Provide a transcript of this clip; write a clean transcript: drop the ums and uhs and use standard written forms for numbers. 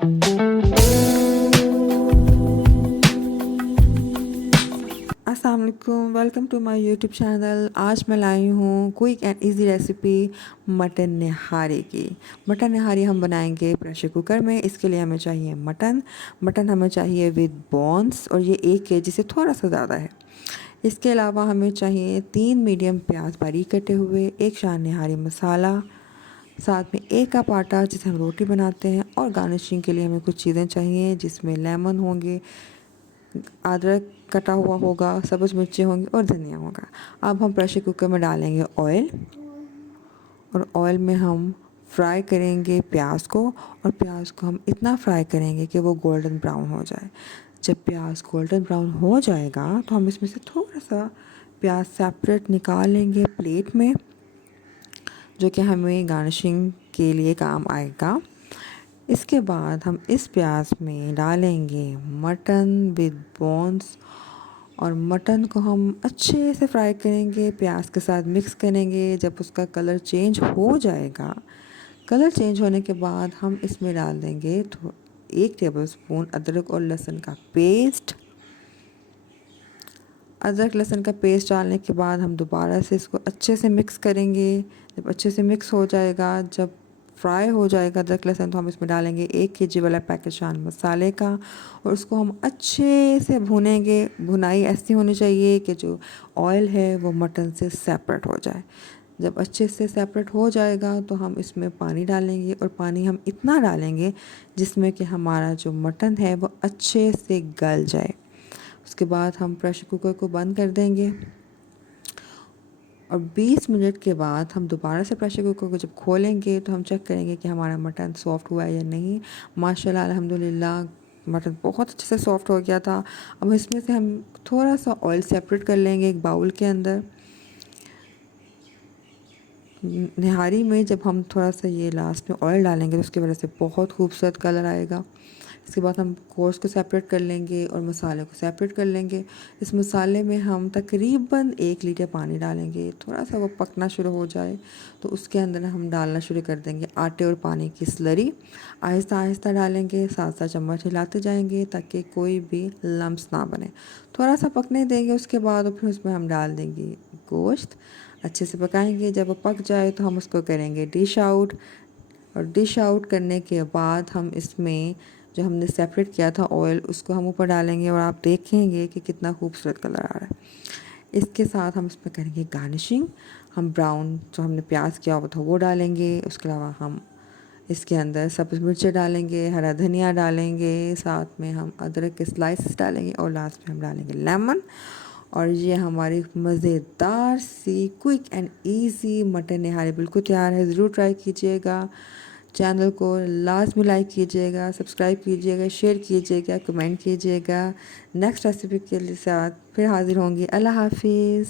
अस्सलाम वालेकुम, welcome to my YouTube channel. आज मैं लाई हूँ quick and easy recipe mutton nihari की। मटन निहारी हम बनाएंगे प्रेशर कुकर में। इसके लिए हमें चाहिए मटन हमें चाहिए विद बॉन्स, और ये 1 केजी से थोड़ा सा ज़्यादा है। इसके अलावा हमें चाहिए 3 मीडियम प्याज बारीक कटे हुए, 1 शान निहारी मसाला, साथ में 1 कप आटा जिसे हम रोटी बनाते हैं, और गार्निशिंग के लिए हमें कुछ चीज़ें चाहिए जिसमें लेमन होंगे, अदरक कटा हुआ होगा, सब्ज़ मिर्ची होंगी और धनिया होगा। अब हम प्रेशर कुकर में डालेंगे ऑयल, और ऑयल में हम फ्राई करेंगे प्याज को, और प्याज को हम इतना फ्राई करेंगे कि वो गोल्डन ब्राउन हो जाए। जब प्याज गोल्डन ब्राउन हो जाएगा तो हम इसमें से थोड़ा सा प्याज सेपरेट निकाल लेंगे प्लेट में, जो कि हमें गार्निशिंग के लिए काम आएगा। इसके बाद हम इस प्याज में डालेंगे मटन विद बोन्स, और मटन को हम अच्छे से फ्राई करेंगे, प्याज के साथ मिक्स करेंगे। जब उसका कलर चेंज हो जाएगा, कलर चेंज होने के बाद हम इसमें डाल देंगे 1 टेबलस्पून अदरक और लहसुन का पेस्ट। अदरक लहसुन का पेस्ट डालने के बाद हम दोबारा से इसको अच्छे से मिक्स करेंगे। जब अच्छे से मिक्स हो जाएगा, जब फ्राई हो जाएगा अदरक लहसुन, तो हम इसमें डालेंगे 1 केजी वाला पैकेट शान मसाले का, और उसको हम अच्छे से भूनेंगे। भुनाई ऐसी होनी चाहिए कि जो ऑयल है वो मटन से सेपरेट हो जाए। जब अच्छे से सेपरेट हो जाएगा तो हम इसमें पानी डालेंगे, और पानी हम इतना डालेंगे जिसमें कि हमारा जो मटन है वो अच्छे से गल जाए। उसके बाद हम प्रेशर कुकर को बंद कर देंगे, और 20 मिनट के बाद हम दोबारा से प्रेशर कुकर को जब खोलेंगे तो हम चेक करेंगे कि हमारा मटन सॉफ़्ट हुआ है या नहीं। माशाल्लाह अल्हम्दुलिल्लाह मटन बहुत अच्छे से सॉफ़्ट हो गया था। अब इसमें से हम थोड़ा सा ऑयल सेपरेट कर लेंगे एक बाउल के अंदर। निहारी में जब हम थोड़ा सा ये लास्ट में ऑयल डालेंगे तो उसकी वजह से बहुत खूबसूरत कलर आएगा। इसके बाद हम कोर्स को सेपरेट कर लेंगे और मसाले को सेपरेट कर लेंगे। इस मसाले में हम तकरीबन 1 लीटर पानी डालेंगे। थोड़ा सा वो पकना शुरू हो जाए तो उसके अंदर हम डालना शुरू कर देंगे आटे और पानी की स्लरी। आहिस्ता आहिस्ता डालेंगे, साथ साथ चम्मच हिलाते जाएंगे ताकि कोई भी लम्स ना बने। थोड़ा सा पकने देंगे, उसके बाद और फिर उसमें हम डाल देंगे गोश्त। अच्छे से पकाएंगे, जब वो पक जाए तो हम उसको करेंगे डिश आउट, और डिश आउट करने के बाद हम इसमें जो हमने सेपरेट किया था ऑयल, उसको हम ऊपर डालेंगे, और आप देखेंगे कि कितना खूबसूरत कलर आ रहा है। इसके साथ हम इसमें करेंगे गार्निशिंग। हम ब्राउन जो हमने प्याज किया हुआ था वो डालेंगे। उसके अलावा हम इसके अंदर सब्ज़ मिर्चें डालेंगे, हरा धनिया डालेंगे, साथ में हम अदरक के स्लाइसेस डालेंगे, और लास्ट में हम डालेंगे लेमन। और ये हमारी मज़ेदार सी क्विक एंड इजी मटन निहारी बिल्कुल तैयार है। ज़रूर ट्राई कीजिएगा। चैनल को लाजमी लाइक कीजिएगा, सब्सक्राइब कीजिएगा, शेयर कीजिएगा, कमेंट कीजिएगा। नेक्स्ट रेसिपी के साथ फिर हाज़िर होंगी। अल्लाह हाफिज़।